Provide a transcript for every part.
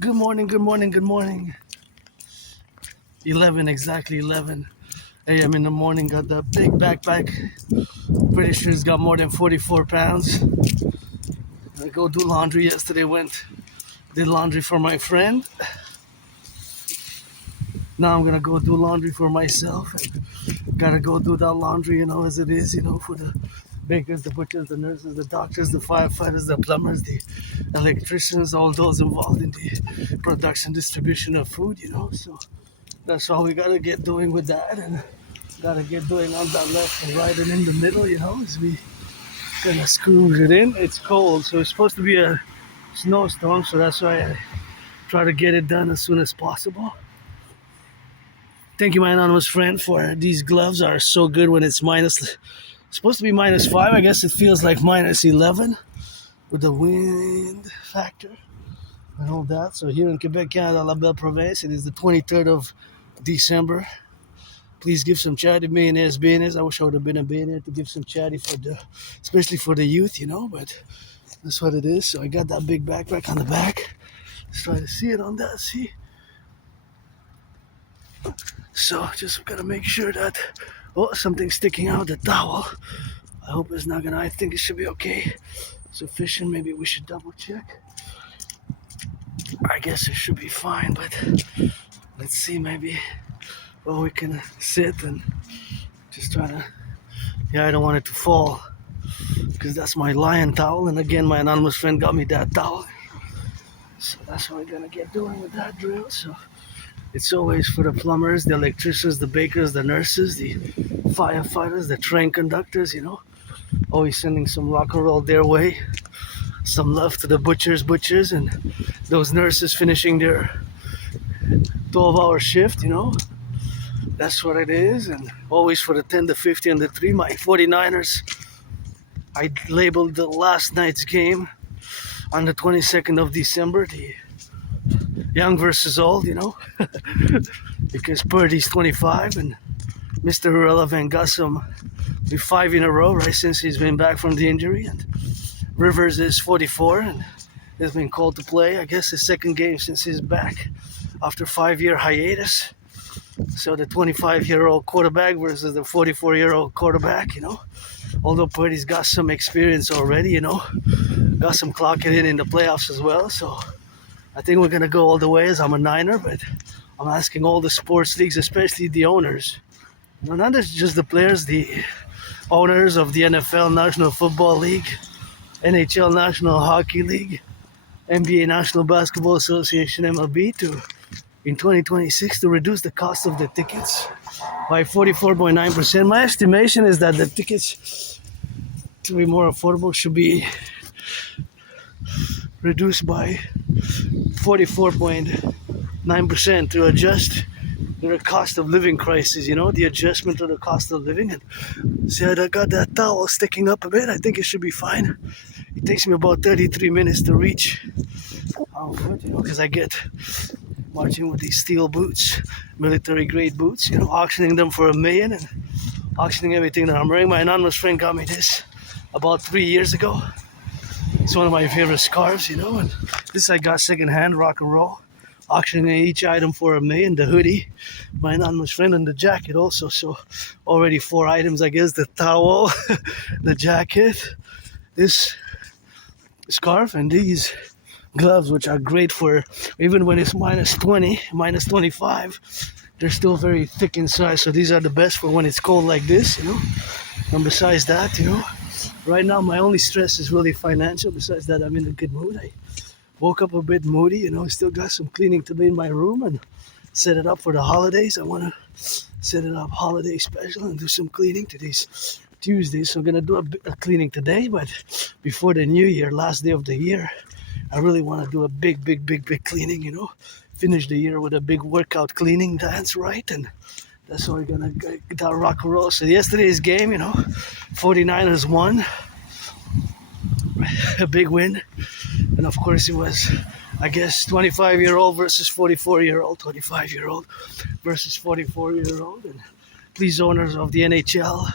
Good morning, good morning, good morning. 11, exactly 11 a.m. in the morning. Got the big backpack. Pretty sure it's got more than 44 pounds. I go do laundry yesterday. Did laundry for my friend. Now I'm gonna go do laundry for myself. Gotta go do that laundry, as it is, for the bakers, the butchers, the nurses, the doctors, the firefighters, the plumbers, the electricians, all those involved in the production, distribution of food. So that's all we gotta get doing with that, and gotta get doing on that left and right and in the middle, as we kind of screws it in. It's cold, so it's supposed to be a snowstorm, so that's why I try to get it done as soon as possible. Thank you, my anonymous friend, for these gloves. Are so good when it's supposed to be -5. I guess it feels like -11 with the wind factor and all that. So here in Quebec, Canada, La Belle Province, it is the 23rd of December. Please give some charity. Millionaires, billionaires. I wish I would have been a billionaire to give some charity especially for the youth, but that's what it is. So I got that big backpack on the back. Let's try to see it on that. See? So just gotta make sure that, something's sticking out the towel. I hope it's not gonna, I think it should be okay. Sufficient, maybe we should double check. I guess it should be fine, but let's see, maybe, we can sit and just try to, I don't want it to fall, because that's my lion towel, and again, my anonymous friend got me that towel. So that's what we're gonna get doing with that drill. So it's always for the plumbers, the electricians, the bakers, the nurses, the firefighters, the train conductors, always sending some rock and roll their way. Some love to the butchers, and those nurses finishing their 12-hour shift. That's what it is. And always for the 10, the 50, and the 3, my 49ers. I labeled the last night's game on the 22nd of December, the young versus old, because Purdy's 25 and Mr. Irrelevant got some 5 in a row, right, since he's been back from the injury. And Rivers is 44 and has been called to play, I guess, his second game since he's back after 5-year hiatus. So the 25-year-old quarterback versus the 44-year-old quarterback. Although Purdy's got some experience already, got some clocking in the playoffs as well. So I think we're going to go all the way as I'm a Niner, but I'm asking all the sports leagues, especially the owners, not just the players, the owners of the NFL, National Football League, NHL, National Hockey League, NBA, National Basketball Association, MLB, in 2026 to reduce the cost of the tickets by 44.9%. My estimation is that the tickets, to be more affordable, should be reduced by 44.9% to adjust to the cost of living crisis, the adjustment to the cost of living. And see, I got that towel sticking up a bit. I think it should be fine. It takes me about 33 minutes to reach our foot, because I get marching with these steel boots, military grade boots, auctioning them for $1 million and auctioning everything that I'm wearing. My anonymous friend got me this about 3 years ago. It's one of my favorite scarves, and this I got secondhand, rock and roll, auctioning each item for $1 million. The hoodie, my anonymous friend, and the jacket also. So already 4 items, I guess. The towel, the jacket, this scarf, and these gloves, which are great for even when it's -20, -25. They're still very thick inside, so these are the best for when it's cold like this. And besides that, right now my only stress is really financial. Besides that, I'm in a good mood. I woke up a bit moody. Still got some cleaning to do in my room and set it up for the holidays. I want to set it up holiday special and do some cleaning. Today's Tuesday, so I'm gonna do a cleaning today, but before the new year, last day of the year, I really want to do a big cleaning, finish the year with a big workout cleaning dance, right? And that's how we're going to get that rock and roll. So yesterday's game, 49ers won. A big win. And of course it was, I guess, 25-year-old versus 44-year-old, 25-year-old versus 44-year-old. And please, owners of the NHL,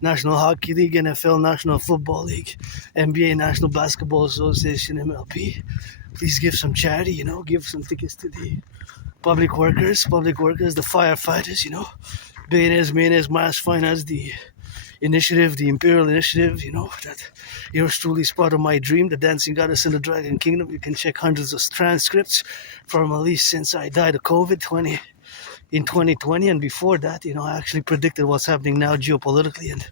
National Hockey League, NFL, National Football League, NBA, National Basketball Association, MLB, please give some charity, give some tickets to the public workers, the firefighters, billionaires, millionaires, mass finance, the initiative, the Imperial initiative, that yours truly is part of my dream, the dancing goddess in the dragon kingdom. You can check hundreds of transcripts from at least since I died of COVID in 2020, and before that, I actually predicted what's happening now geopolitically, and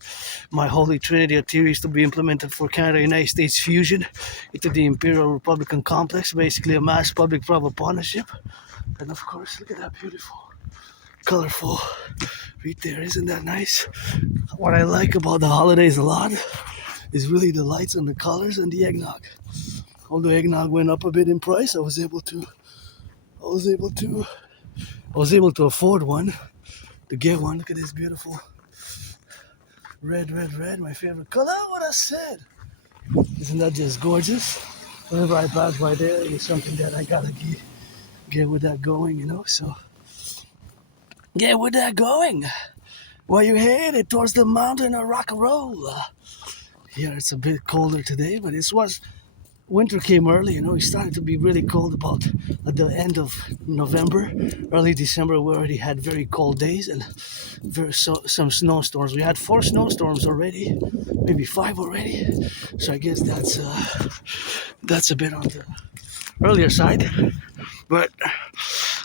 my holy trinity of theories to be implemented for Canada United States fusion into the Imperial Republican complex, basically a mass public-private partnership. And of course, look at that beautiful, colorful right there. Isn't that nice? What I like about the holidays a lot is really the lights and the colors and the eggnog. Although eggnog went up a bit in price, I was able to afford one, to get one. Look at this beautiful red, my favorite color. What I said. Isn't that just gorgeous? Whenever I pass by there, it's something that I gotta get with that going, So get with that going. While you're headed towards the mountain of rock and roll. Here it's a bit colder today, but winter came early, It started to be really cold about at the end of November, early December. We already had very cold days and some snowstorms. We had 4 snowstorms already, maybe 5 already. So I guess that's a bit on the earlier side. But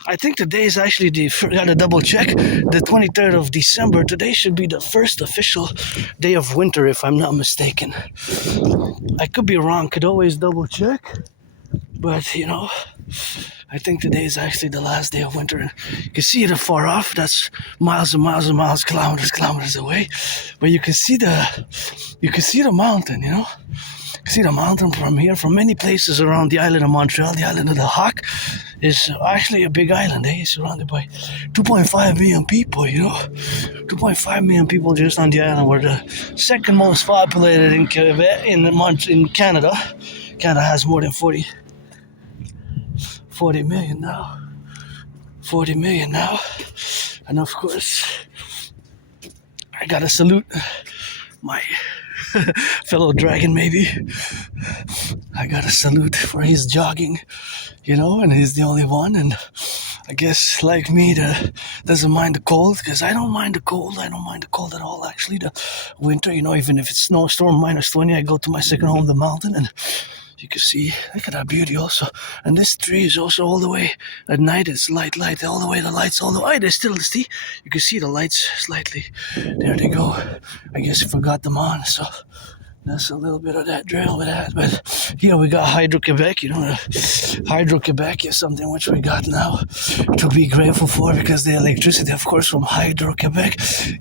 I think today is actually gotta double check, the 23rd of December. Today should be the first official day of winter, if I'm not mistaken. I could be wrong, could always double check. But, I think today is actually the last day of winter. And you can see it afar off. That's miles and miles and miles, kilometers away. But you can see the mountain, You can see the mountain from here, from many places around the island of Montreal. The island of the Hawk is actually a big island. It's surrounded by 2.5 million people, 2.5 million people just on the island. We're the second most populated in Canada. Canada has more than 40 million now. 40 million now. And of course, I gotta salute my fellow dragon, maybe. I got a salute for his jogging, and he's the only one. And I guess, like me, doesn't mind the cold, because I don't mind the cold. I don't mind the cold at all, actually. The winter, even if it's snowstorm, -20, I go to my second home, the mountain, and you can see, look at that beauty also. And this tree is also all the way, at night it's light, all the way, the lights all the way. There's still, see, you can see the lights slightly. There they go. I guess I forgot them on, so that's a little bit of that drill with that. But here we got Hydro-Quebec, Hydro-Quebec is something which we got now to be grateful for, because the electricity, of course, from Hydro-Quebec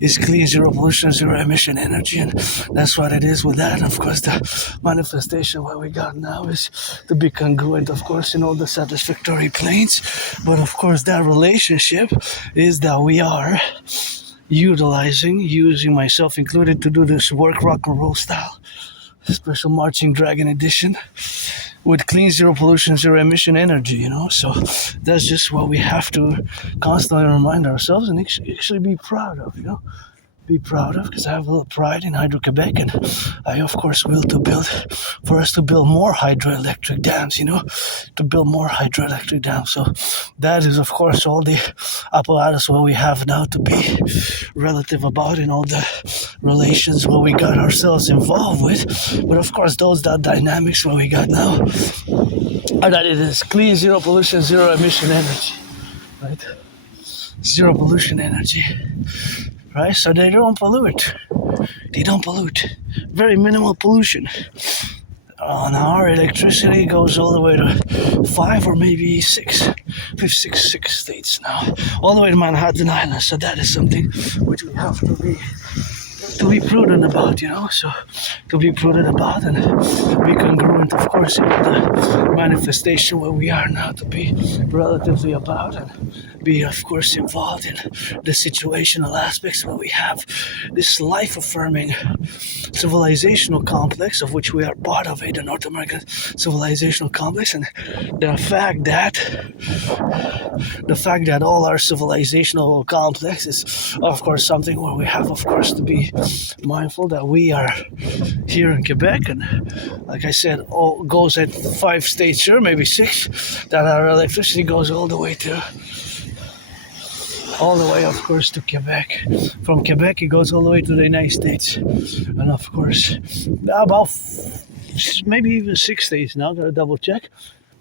is clean, zero pollution, zero emission energy, and that's what it is with that. And of course, the manifestation what we got now is to be congruent, of course, in all the satisfactory planes. But of course, that relationship is that we are using myself included, to do this work rock and roll style, special marching dragon edition, with clean, zero pollution, zero emission energy, So that's just what we have to constantly remind ourselves and actually be proud of, because I have a little pride in Hydro-Quebec, and I, of course, will for us to build more hydroelectric dams, to build more hydroelectric dams. So that is, of course, all the apparatus what we have now to be relative about, in all the relations what we got ourselves involved with. But of course, that dynamics what we got now are that it is clean, zero pollution, zero emission energy, right? Zero pollution energy. Right, so they don't pollute. Very minimal pollution. On our electricity goes all the way to 5 or maybe 6 states now, all the way to Manhattan Island. So that is something which we have to be prudent about, So to be prudent about and be congruent, of course, in the manifestation where we are now, to be relatively about and be, of course, involved in the situational aspects where we have this life-affirming civilizational complex, of which we are part of, the North American civilizational complex, and the fact that all our civilizational complex is, of course, something where we have, of course, to be mindful that we are here in Quebec, and like I said, all goes at 5 states here, maybe 6, that our electricity goes all the way, of course, to Quebec. From Quebec, it goes all the way to the United States, and of course, about maybe even 6 states now. Gotta double check.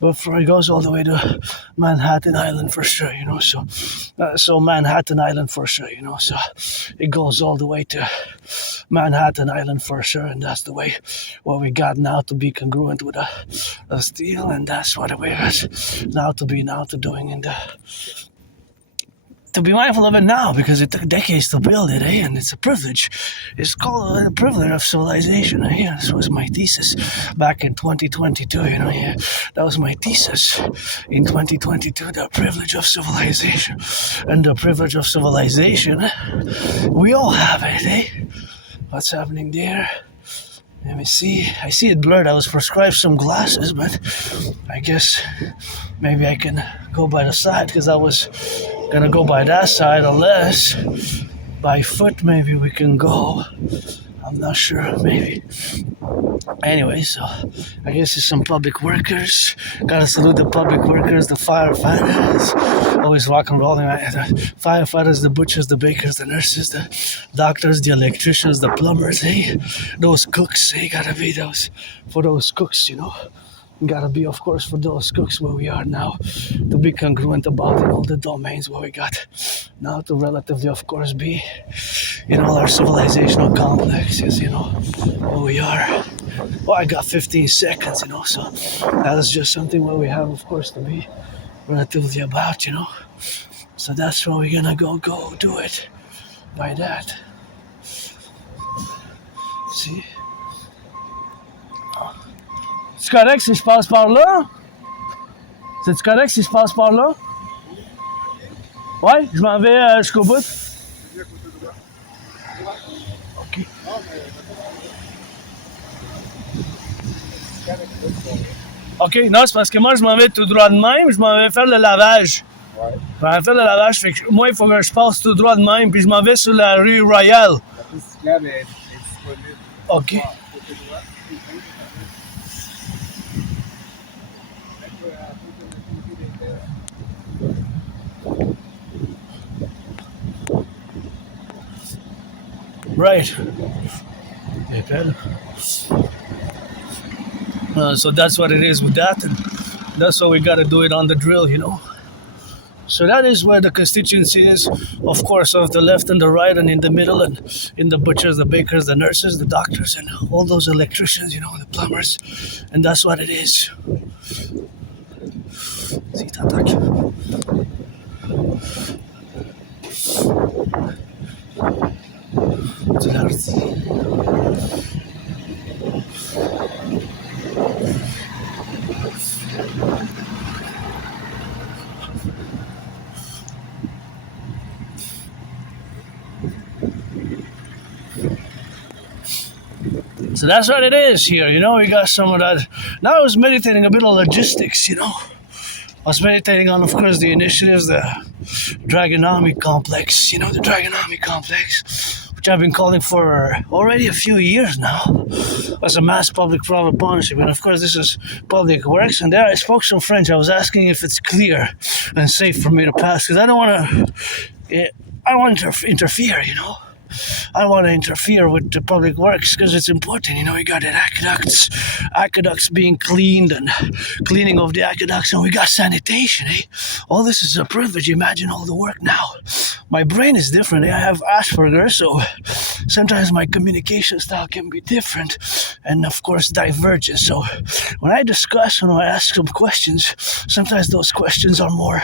But it goes all the way to Manhattan Island for sure, so Manhattan Island for sure, so it goes all the way to Manhattan Island for sure, and that's the way what we got now to be congruent with a steel, and that's what we got now to doing in the. To be mindful of it now, because it took decades to build it, and it's a privilege. It's called the privilege of civilization. This was my thesis back in 2022. That was my thesis in 2022. The privilege of civilization, and the privilege of civilization, we all have it. What's happening there? Let me see. I see it blurred. I was prescribed some glasses, but I guess maybe I can go by the side, because I was gonna go by that side, unless by foot maybe we can go. I'm not sure, maybe. Anyway, so I guess it's some public workers. Gotta salute the public workers, the firefighters, always rock and rolling. The firefighters, the butchers, the bakers, the nurses, the doctors, the electricians, the plumbers. Those cooks. Gotta be those for those cooks. Gotta be, of course, for those cooks where we are now, to be congruent about in all the domains where we got now, to relatively, of course, be in all our civilizational complexes, where we are. Well, I got 15 seconds, so that is just something where we have, of course, to be relatively about, So that's where we're gonna go do it by that. See? C'est correct si je passe par là? C'est correct si je passe par là? Ouais, je m'en vais jusqu'au bout. OK. OK, non, c'est parce que moi, je m'en vais tout droit de même, je m'en vais faire le lavage. Ouais. Je m'en vais faire le lavage, fait que moi, il faut que je passe tout droit de même, puis je m'en vais sur la rue Royale. La piste cyclable est disponible. OK. Right. Appel. So that's what it is with that, and that's why we got to do it on the drill, So that is where the constituency is, of course, of the left and the right, and in the middle, and in the butchers, the bakers, the nurses, the doctors, and all those electricians, the plumbers, and that's what it is. So that's what it is here, we got some of that. Now I was meditating a bit on logistics, I was meditating on, of course, the initiatives, the Draconis complex, the Draconis complex, which I've been calling for already a few years now, as a mass public-private partnership. And of course, this is public works. And there I spoke some French. I was asking if it's clear and safe for me to pass, because I don't want to interfere, I don't want to interfere with the public works, because it's important, we got it, aqueducts being cleaned, and cleaning of the aqueducts, and we got sanitation, All this is a privilege. Imagine all the work now. My brain is different. I have Asperger's, so sometimes my communication style can be different, and of course divergent. So when I ask some questions, sometimes those questions are more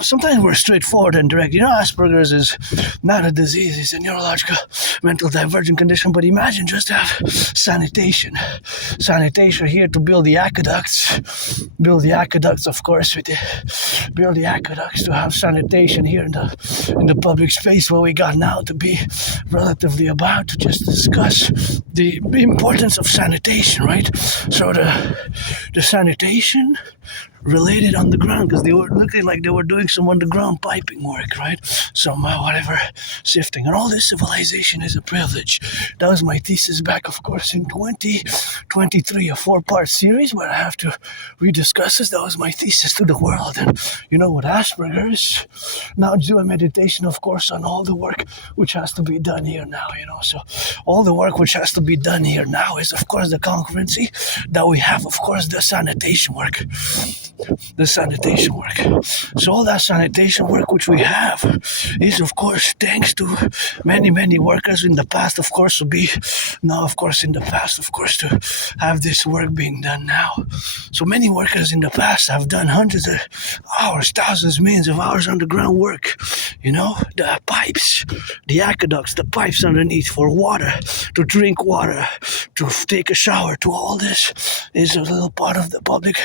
sometimes we're straightforward and direct. Asperger's is not a disease, it's a neurological mental divergent condition, but imagine just have sanitation here to build the aqueducts, of course, build the aqueducts to have sanitation here in the public space where we got now, to be relatively about to just discuss the importance of sanitation, right? So the sanitation related underground because they were looking like they were doing some underground piping work, right? Some whatever sifting, and all this civilization is a privilege. That was my thesis back, of course, in 2023, a 4-part series where I have to rediscuss this. That was my thesis to the world. And you know what, Asperger's now do a meditation, of course, on all the work which has to be done here now, so all the work which has to be done here now is, of course, the concurrency that we have, of course, the sanitation work. So all that sanitation work which we have is, of course, thanks to many workers in the past, of course, to have this work being done now. So many workers in the past have done hundreds of hours, thousands, millions of hours underground work. The pipes, the aqueducts, the pipes underneath for water, to drink water, to take a shower, to all this is a little part of the public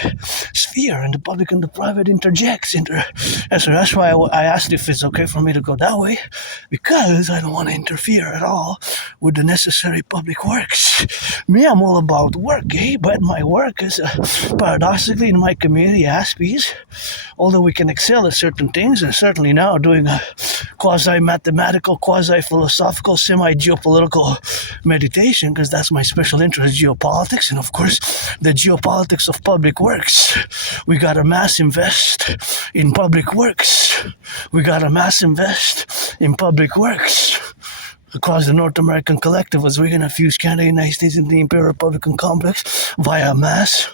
sphere, and the public and the private interjects. And so that's why I asked if it's okay for me to go that way, because I don't want to interfere at all with the necessary public works. Me, I'm all about work, but my work is paradoxically in my community, Aspiesque, although we can excel at certain things, and certainly now doing a quasi-mathematical, quasi-philosophical, semi-geopolitical meditation, because that's my special interest, geopolitics, and of course the geopolitics of public works. We got to mass invest in public works. Across the North American Collective, as we're going to fuse Canada, United States, and the Imperial Republican complex via mass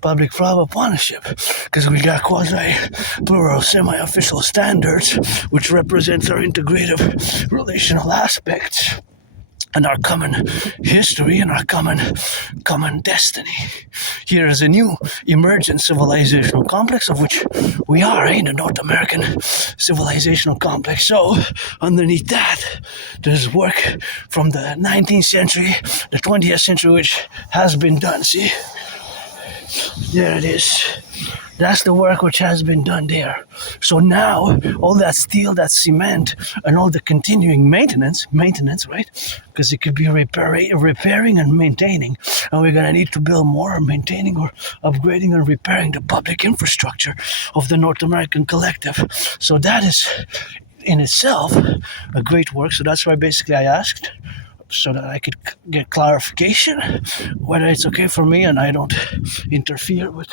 public-private partnership, because we got quasi-plural, semi-official standards which represents our integrative relational aspects and our common history and our common destiny. Here is a new emergent civilizational complex, of which we are in the North American civilizational complex. So underneath that, there's work from the 19th century, the 20th century, which has been done. See? There it is. That's the work which has been done there. So now, all that steel, that cement, and all the continuing maintenance, right? Because it could be repairing and maintaining. And we're going to need to build more, maintaining or upgrading and repairing the public infrastructure of the North American Collective. So that is, in itself, a great work. So that's why basically I asked, so that I could get clarification whether it's okay for me and I don't interfere, with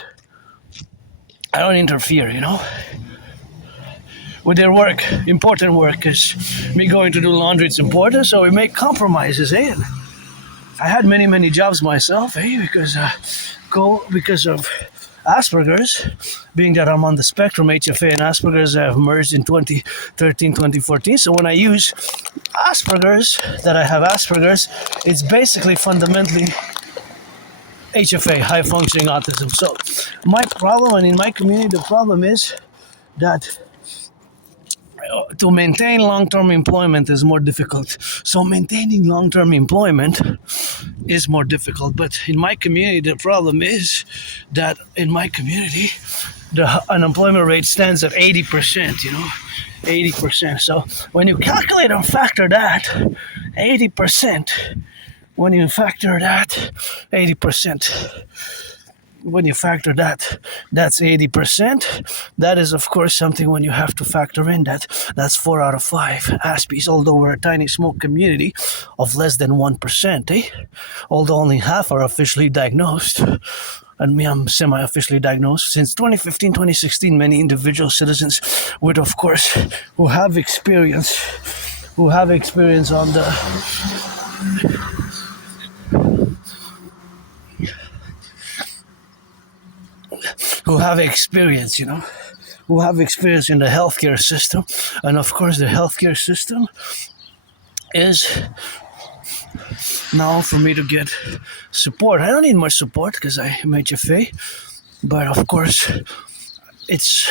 their work. Important work, because me going to do laundry, it's important, so we make compromises, And I had many jobs myself, because of Asperger's, being that I'm on the spectrum. HFA and Asperger's have merged in 2013, 2014. So when I use Asperger's, it's basically fundamentally HFA, high functioning autism. So my problem, and in my community, the problem is that to maintain long-term employment is more difficult. So maintaining long-term employment is more difficult. But in my community, the problem is that in my community, the unemployment rate stands at 80%, 80%. So when you calculate and factor that, 80%, that's 80%. That is, of course, something when you have to factor in that's 4 out of 5 Aspies, although we're a tiny small community of less than 1%, although only half are officially diagnosed. And me, I'm semi-officially diagnosed. Since 2015, 2016, many individual citizens with, of course, who have experience on the who have experience in the healthcare system. And of course, the healthcare system is now for me to get support. I don't need much support because I made HFA, but of course, it's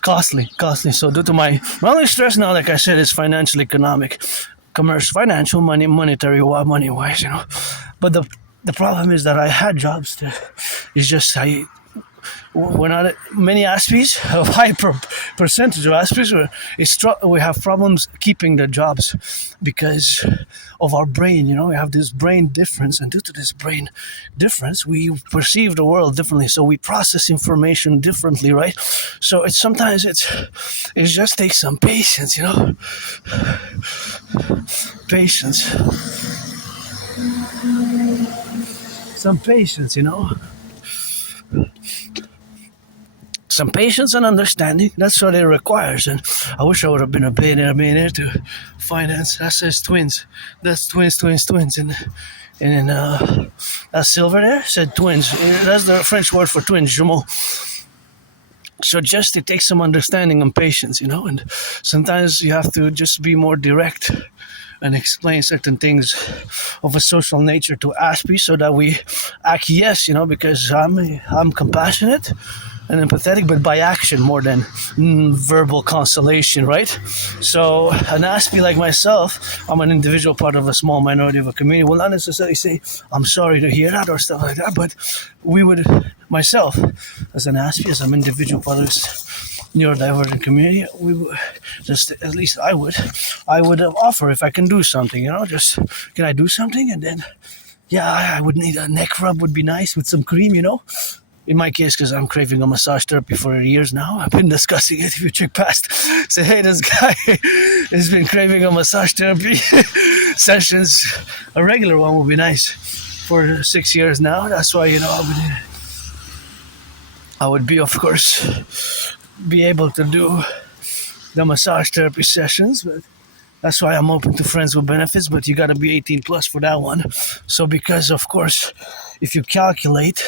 costly. So due to my only stress now, like I said, is financial, economic, commercial, financial, monetary, money-wise, But the problem is that I had jobs. It's just we're not many Aspies, a high percentage of Aspies, we have problems keeping the jobs because of our brain. We have this brain difference, and due to this brain difference, we perceive the world differently. So we process information differently, right? So it just takes some patience, patience. Some patience, some patience and understanding. That's what it requires. And I wish I would have been a billionaire to finance. That says twins. That's twins. And that silver there said twins. That's the French word for twins, jumeaux. So just it takes some understanding and patience, and sometimes you have to just be more direct and explain certain things of a social nature to Aspie so that we acquiesce, because I'm compassionate and empathetic, but by action more than verbal consolation, right? So an Aspie like myself, I'm an individual part of a small minority of a community, will not necessarily say, I'm sorry to hear that or stuff like that, but myself, as an Aspie, as an individual part of this neurodivergent community, at least I would offer if I can do something, just, can I do something? And then, I would need a neck rub, would be nice with some cream, In my case, because I'm craving a massage therapy for years now. I've been discussing it. If you check past, say, hey, this guy has been craving a massage therapy sessions. A regular one would be nice for 6 years now. That's why, I would be, of course, be able to do the massage therapy sessions, but that's why I'm open to friends with benefits, but you got to be 18 plus for that one. So because, of course, if you calculate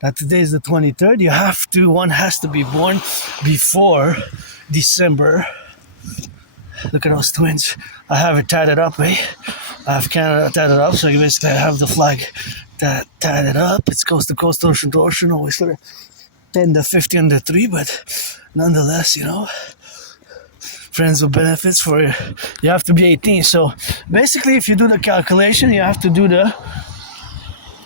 that today is the 23rd, one has to be born before December. Look at those twins. I have it tatted up, I have Canada tatted up, so you basically have the flag tatted up. It's coast to coast, ocean to ocean, always sort of 10 to 50 under 3, but nonetheless, friends with benefits you have to be 18. So basically, if you do the calculation, you have to do the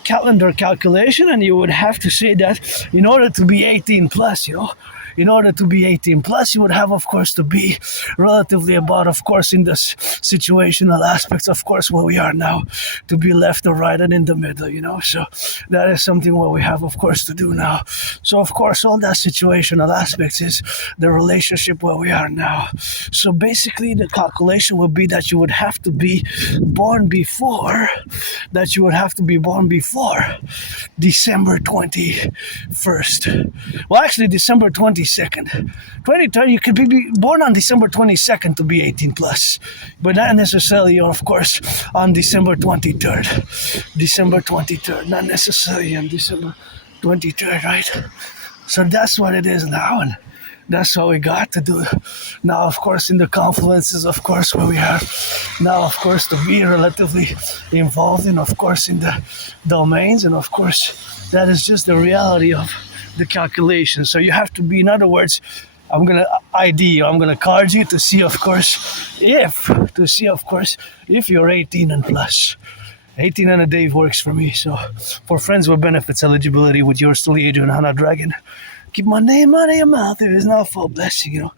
calendar calculation, and you would have to say that in order to be 18 plus, in order to be 18 plus, you would have, of course, to be relatively about, of course, in this situational aspects, of course, where we are now, to be left or right and in the middle, So that is something what we have, of course, to do now. So, of course, all that situational aspects is the relationship where we are now. So basically, the calculation would be that you would have to be born before, December 21st. Well, actually, December 22nd. 23rd, you could be born on December 22nd to be 18 plus, but not necessarily, of course, on December 23rd. December 23rd, not necessarily on December 23rd, right? So that's what it is now, and that's what we got to do now, of course, in the confluences, of course, where we have now, of course, to be relatively involved in, of course, in the domains, and of course, that is just the reality of the calculation. So you have to be, in other words, I'm going to ID you, I'm going to card you to see, of course, if you're 18 and plus. 18 and a day works for me. So for friends with benefits eligibility with yours truly, Adrian Hannah Dragon, keep my name out of your mouth if it's not for a blessing,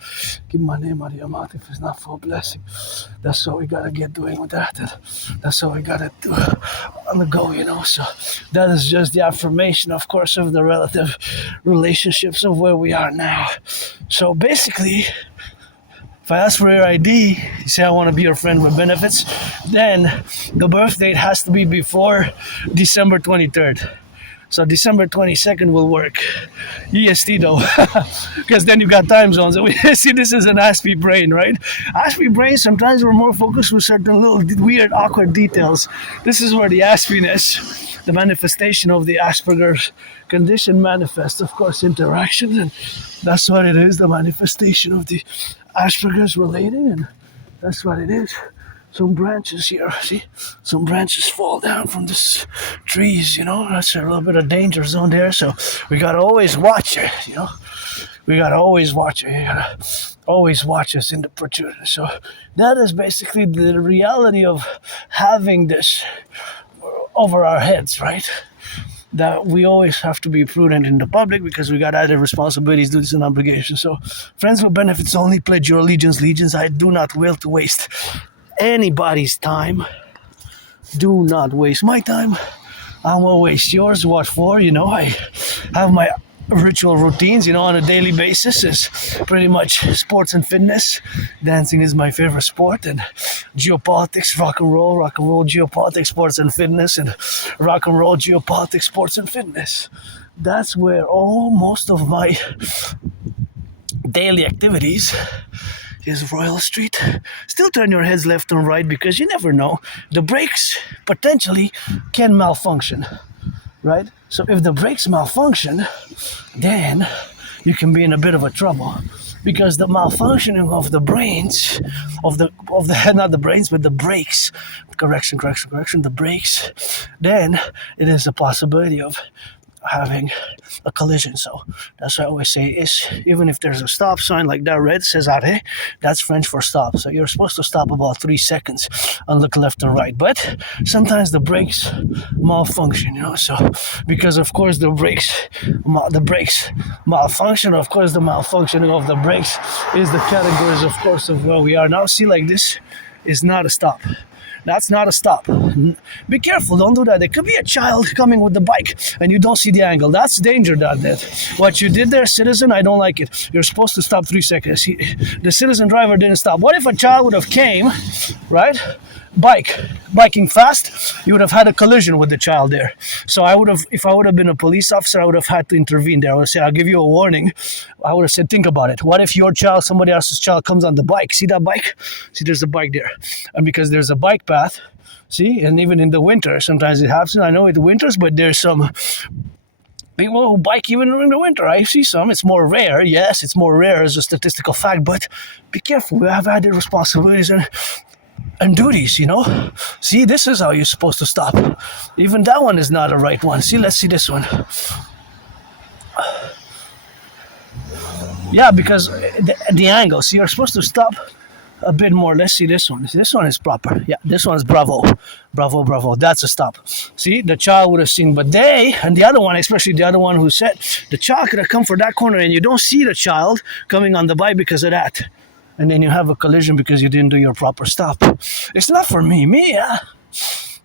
Keep my name out of your mouth if it's not for a blessing. That's what we got to get doing with that. And that's what we got to do on the go, So that is just the affirmation, of course, of the relative relationships of where we are now. So basically, if I ask for your ID, you say I want to be your friend with benefits, then the birth date has to be before December 23rd. So December 22nd will work. EST though, because then you got time zones. We see this is an Aspie brain, right? Aspie brain, sometimes we're more focused with certain little weird, awkward details. This is where the Aspiness, the manifestation of the Asperger's condition manifests, of course, interaction. And that's what it is, the manifestation of the Asperger's relating, and that's what it is. Some branches here, see? Some branches fall down from the trees, That's a little bit of danger zone there, so we gotta always watch it, We gotta always watch it. You gotta always watch us in the protrusion. So that is basically the reality of having this over our heads, right? that we always have to be prudent in the public because we got added responsibilities, duties, and obligations. So, friends with benefits only, pledge your allegiance. I do not will to waste anybody's time. Do not waste my time. I won't waste yours. What for? I have my ritual routines, on a daily basis. Is pretty much sports and fitness. Dancing is my favorite sport, and geopolitics, rock and roll, geopolitics, sports and fitness, and rock and roll, geopolitics, sports and fitness. That's where most of my daily activities is Royal Street. Still turn your heads left and right because you never know. The brakes potentially can malfunction, right? So if the brakes malfunction, then you can be in a bit of a trouble because the malfunctioning of the brains, of the not the brains, but the brakes, correction, the brakes, then it is a possibility of having a collision. So that's what I always say is, even if there's a stop sign like that red says arrêt, that's French for stop. So you're supposed to stop about 3 seconds and look left and right. But sometimes the brakes malfunction, so because of course the brakes malfunction, of course the malfunctioning of the brakes is the categories, of course, of where we are now. See, like this is not a stop. That's not a stop. Be careful, don't do that. There could be a child coming with the bike and you don't see the angle. That's danger, that. What you did there, citizen, I don't like it. You're supposed to stop 3 seconds. The citizen driver didn't stop. What if a child would have came, right? Biking fast, you would have had a collision with the child there. So if I would have been a police officer, I would have had to intervene there. I would have said, I'll give you a warning. I would have said, think about it. What if your child, somebody else's child comes on the bike? See that bike? See, there's a bike there. And because there's a bike path, see, and even in the winter, sometimes it happens. I know it's winters, but there's some people who bike even during the winter. I see some. It's more rare. Yes, it's more rare as a statistical fact, but be careful. We have added responsibilities and duties, See, this is how you're supposed to stop. Even that one is not a right one. See, let's see this one. Yeah, because the angle. See, you're supposed to stop a bit more. Let's see this one. This one is proper. Yeah, this one is bravo. That's a stop. See, the child would have seen, but and the other one, especially the other one who said, the child could have come for that corner and you don't see the child coming on the bike because of that. And then you have a collision because you didn't do your proper stop. It's not for me. Yeah.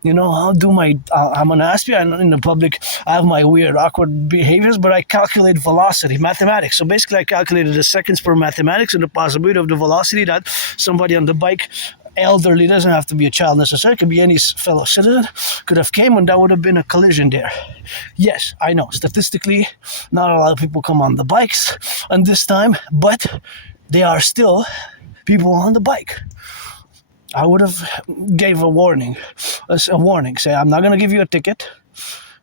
I'll do I'm an Aspiesque, and in the public, I have my weird, awkward behaviors, but I calculate velocity, mathematics. So basically, I calculated the seconds per mathematics and the possibility of the velocity that somebody on the bike, elderly, doesn't have to be a child necessarily, it could be any fellow citizen, could have came and that would have been a collision there. Yes, I know, statistically, not a lot of people come on the bikes on this time, but they are still people on the bike. I would have gave a warning. Say, I'm not going to give you a ticket,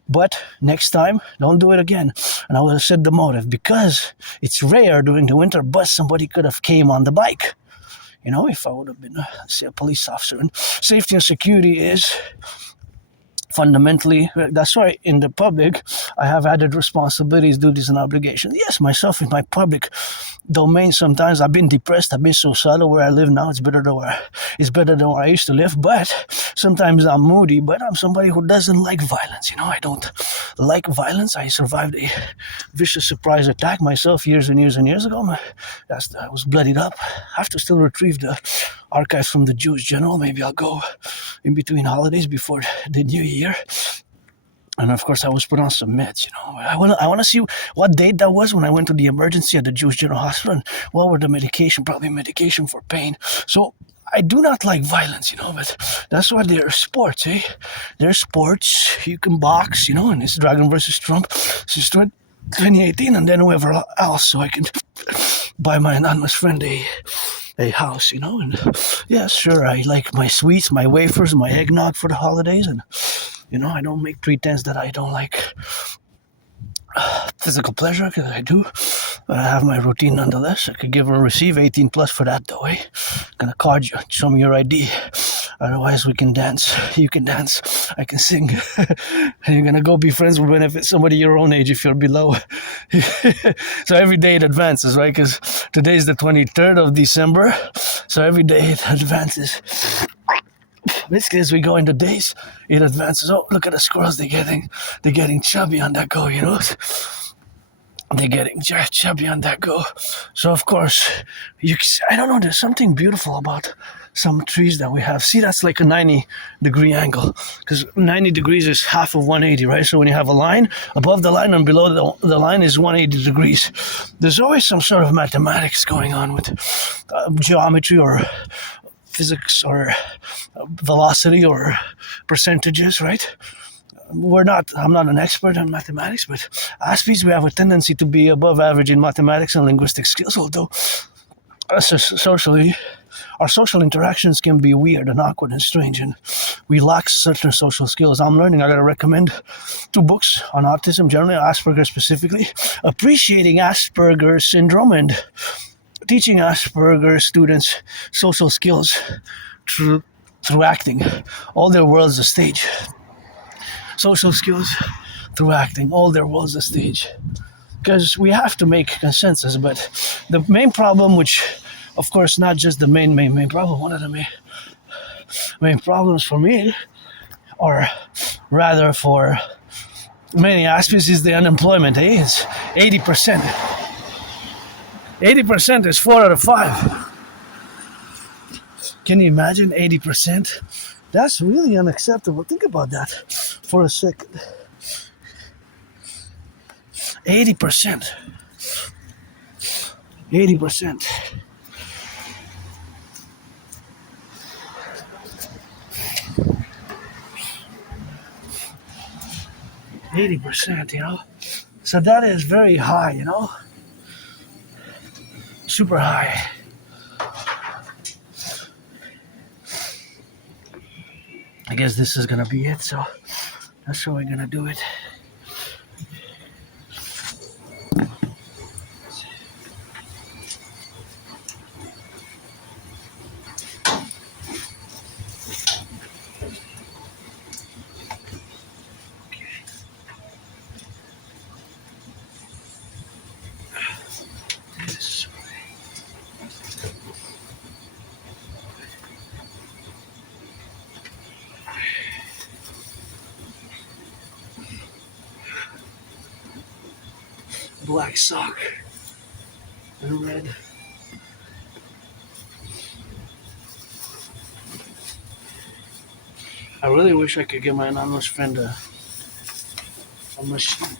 but next time, don't do it again. And I would have said the motive, because it's rare during the winter, but somebody could have came on the bike. If I would have been, say, a police officer. And safety and security is fundamentally, that's why in the public, I have added responsibilities, duties, and obligations. Yes, myself in my public domain, sometimes I've been depressed, I've been suicidal. Where I live now, it's better than where I used to live, but sometimes I'm moody, but I'm somebody who doesn't like violence. I don't like violence. I survived a vicious surprise attack myself years and years ago. I was bloodied up. I have to still retrieve the archives from the Jewish general. Maybe I'll go in between holidays before the new year. And of course, I was put on some meds. I want to see what date that was when I went to the emergency at the Jewish General Hospital. And what were the medication? Probably medication for pain. So I do not like violence, but that's why they're sports, eh? They're sports. You can box, and it's Dragon versus Trump since 2018, and then whoever else, so I can buy my anonymous friend a house, and yeah, sure, I like my sweets, my wafers, my eggnog for the holidays, and I don't make pretense that I don't like physical pleasure, because I do, but I have my routine nonetheless. I could give or receive 18 plus for that though, eh? Gonna card you, show me your ID, otherwise we can dance, you can dance, I can sing, and you're gonna go be friends with benefit somebody your own age if you're below. So every day it advances, right? Because today's the 23rd of December, so every day it advances. Basically, as we go into days, it advances. Oh, look at the squirrels! They're getting chubby on that go. You know, they're getting chubby on that go. So of course, I don't know. There's something beautiful about some trees that we have. See, that's like a 90-degree angle, because 90 degrees is half of 180, right? So when you have a line, above the line and below the line is 180 degrees. There's always some sort of mathematics going on with geometry or physics or velocity or percentages, right? I'm not an expert in mathematics, but Aspies, we have a tendency to be above average in mathematics and linguistic skills, although socially, our social interactions can be weird and awkward and strange, and we lack certain social skills. I gotta recommend 2 books on autism generally, Asperger's specifically, Appreciating Asperger's Syndrome and Teaching Asperger's Students Social Skills through acting. All their world's a stage. Social skills through acting, all their world's a stage. Because we have to make consensus, but the main problem, which, of course, not just the main problem, one of the main problems for me, or rather for many aspects, is the unemployment. It's 80%. 80% is 4 out of 5. Can you imagine 80%? That's really unacceptable. Think about that for a second. 80%. 80%. You know? So that is very high, you know? Super high. I guess this is gonna be it, so that's how we're gonna do it. Black sock and red. I really wish I could get my anonymous friend a machine.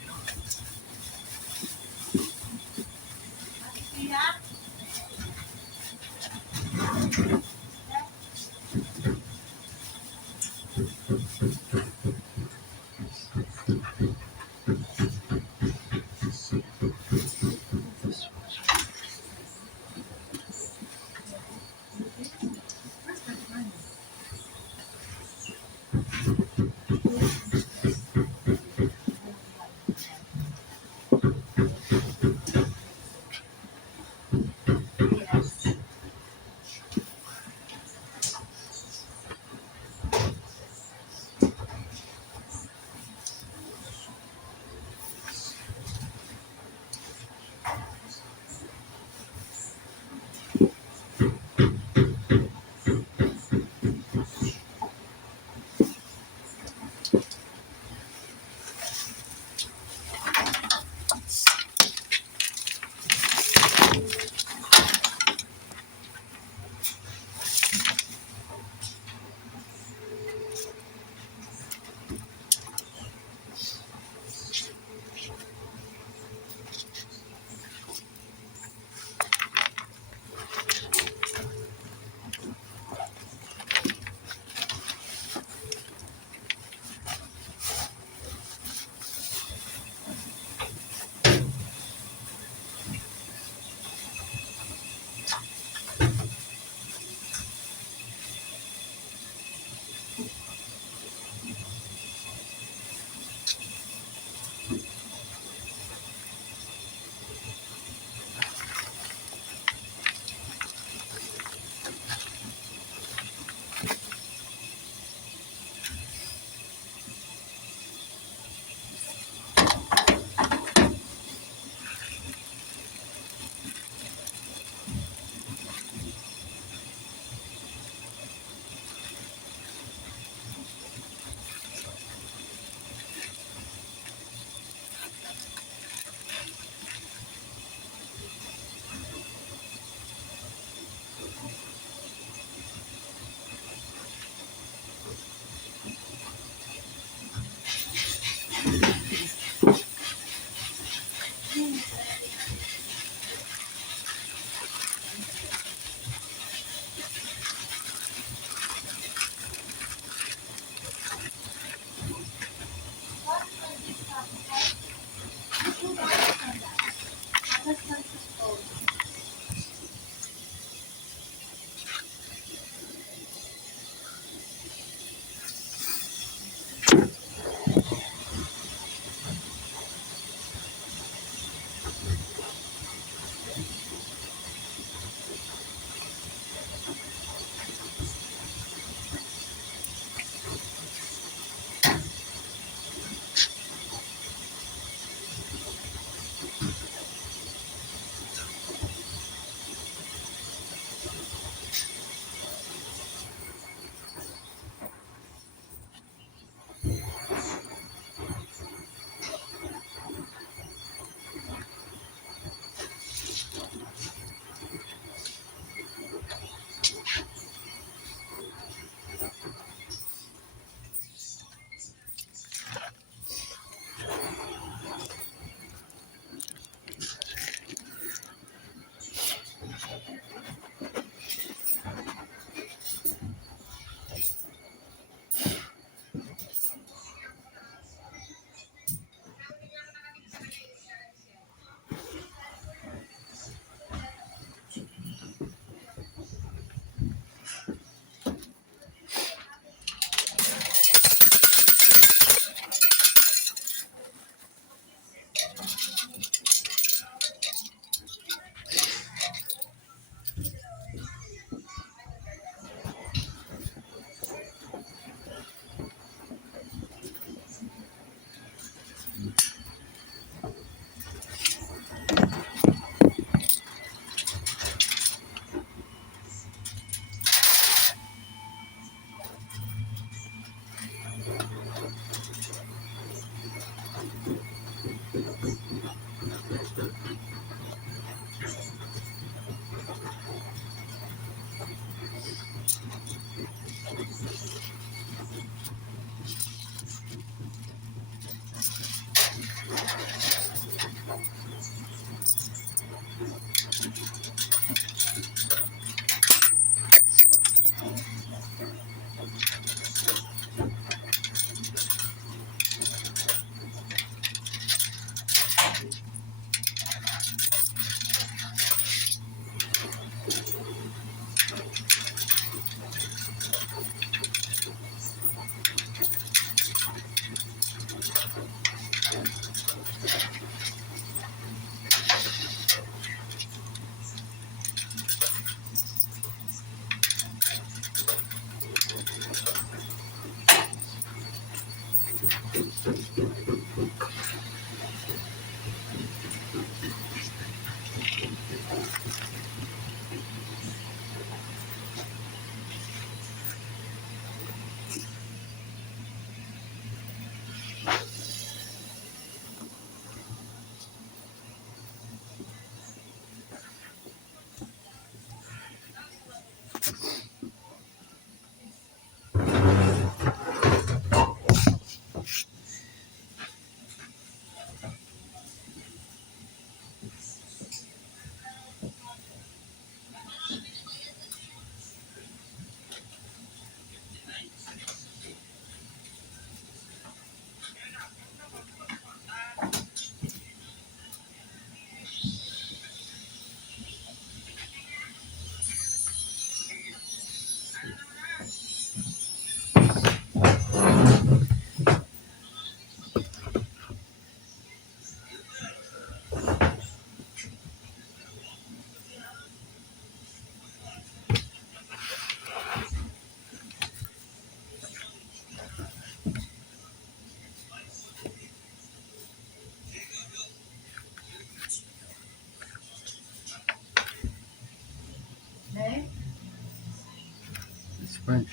French.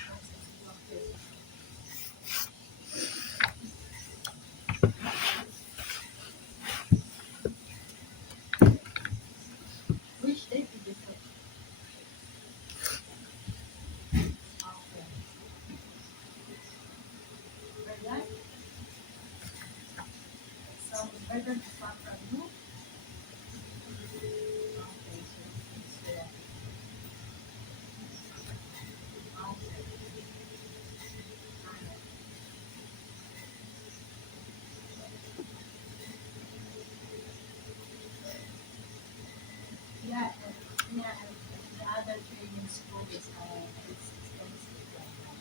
Which date did you say? Okay. Right? So better to start from you. Okay, so it's there. Okay. Yeah, yeah, the other training school is it's expensive right now.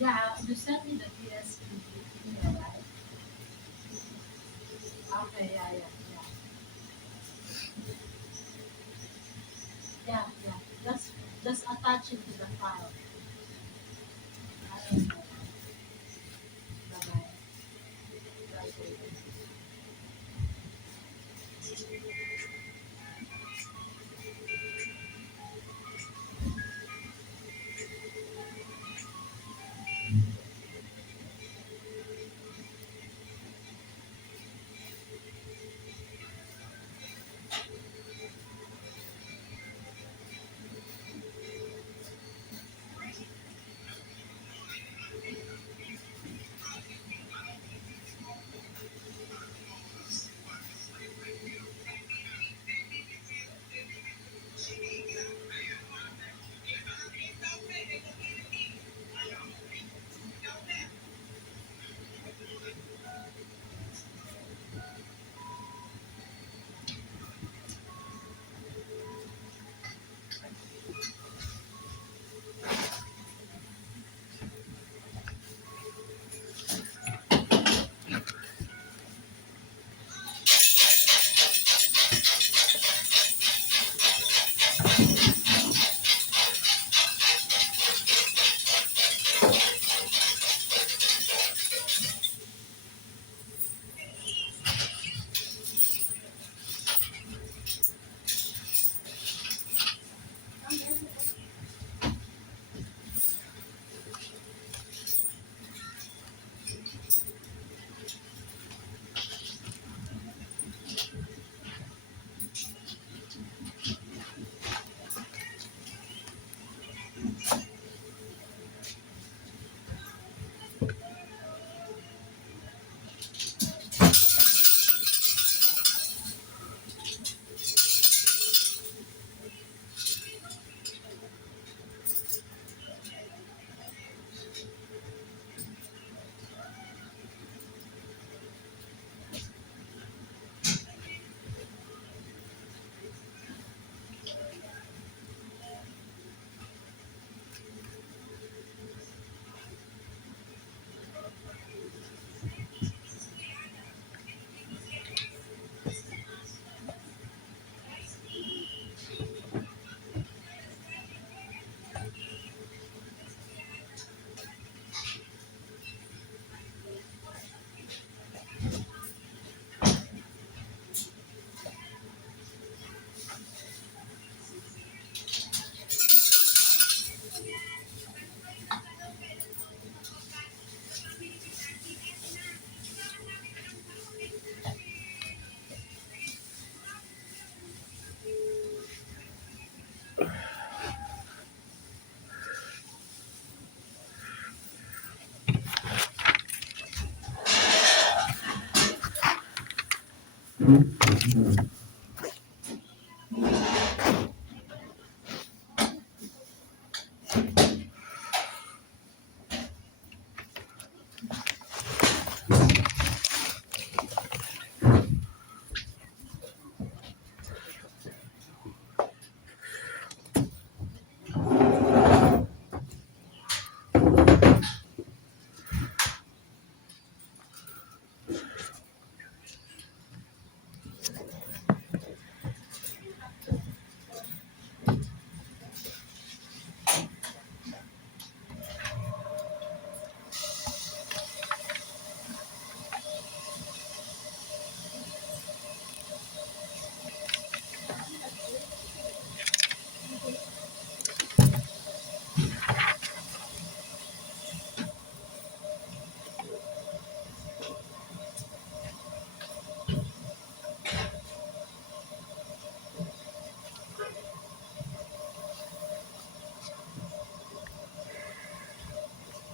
Yeah, you sent me the PSP email, right? Okay, yeah, yeah, yeah. Yeah, yeah. Just attach it to the file. I don't know. Bye-bye. Bye.